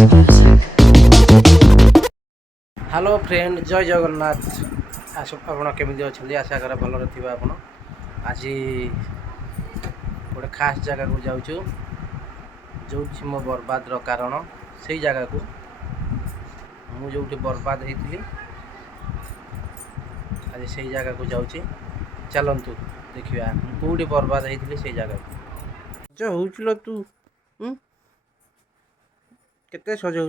Hello friend जय जगन्नाथ आपण केमी अच्छा आशा कर भलर थी आप आज गोटे खास जगह को जाऊँ जो मो बर्बाद कारण से जगह को मुझे बर्बाद होती आज से जगह को जाऊँ चलतु देखा कौटी बर्बाद होती से जगह जो हो तू केते सजाऊ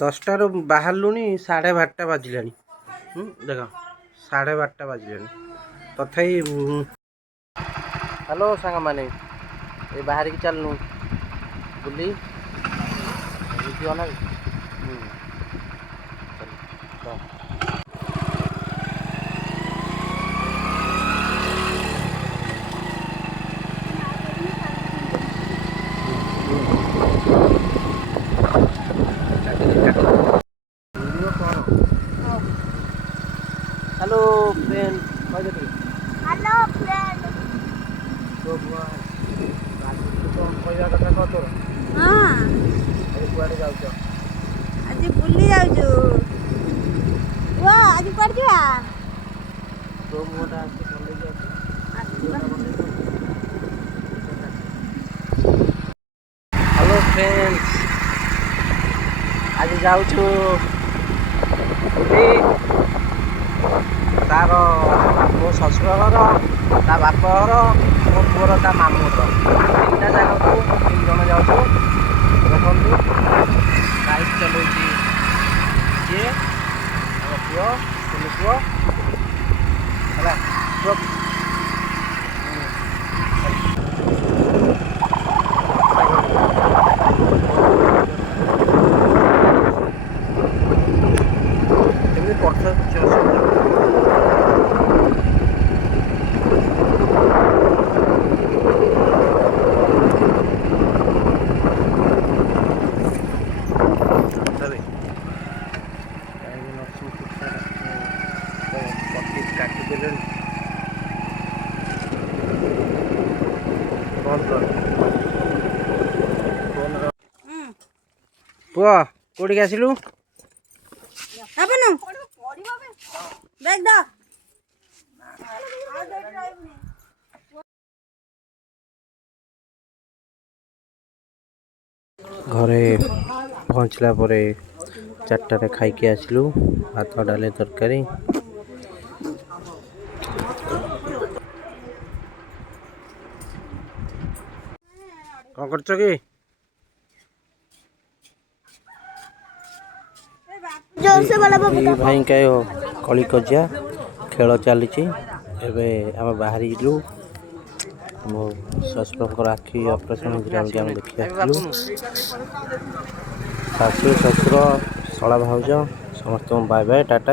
10टार बाहर 12:30 बाजिला देख 12:30 बाजिला तथा हेलो सांग मैंने बाहर की चलनु बुली ना हेलो फ्रेंड हेलो फ्रेंड तो पैसा कथा कह तोर हाँ कुआड़े जाऊ आज बुली जाऊँ वो आज कुआड़े जा तो मुहटा हेलो फ्रेंड्स आज जाऊँ तार मो शशुर घर ता बाप घर मो पुअर ता मामू घर 3टा जगह को 3 जन जाऊँ देखु बाइक चलाऊँ सी आम पुओ कुनि पुओ है पुओ पुआ कोड़ी आसिलु आपन बैग दा घरे पहुँचला परे 4टारे खाइके आसिलु भात डाले तरकारी कौन करछ कि जोर से वाला भाई का कली कजिया खेल चली एबे आम बाहर गलु मो शशुर आखि ऑपरेशन होता देखी आसलु शाशु शशुर शला भाउज समस्त बाय बाय टाटा।